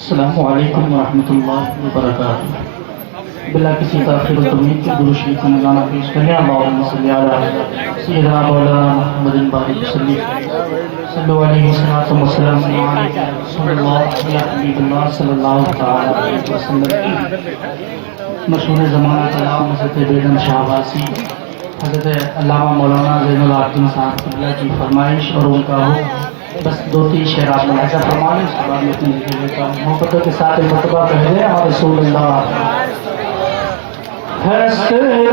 अस्सलामु अलैकुम वरहमतुल्लाहि वबरकातुहू। बिला किसी ताख़ीर व तमीद के दुरूद शरीफ का नज़ारा पेश करें। अल्लाहुम्मा सल्लि अला सय्यिदना मौलाना मुहम्मदिन बारिक सल्लल्लाहु अलैहि वसल्लम या रसूलल्लाह या हबीबल्लाह सल्लल्लाहु तआला अलैहि वसल्लम। मशहूर ज़माना कलाम हज़रत बेगम शाहबाज़ी हज़रत अल्लामा मौलाना ज़ैनुल आबिदीन साहब क़िबला की फरमाइश और उनका हो। बस दो तीन शेर आप मुलाहिज़ा फरमाएं, उसके बाद में अपनी जिक्र लेता हूँ। मोहब्बत के साथ मरतबा पहले या रसूलल्लाह हसरत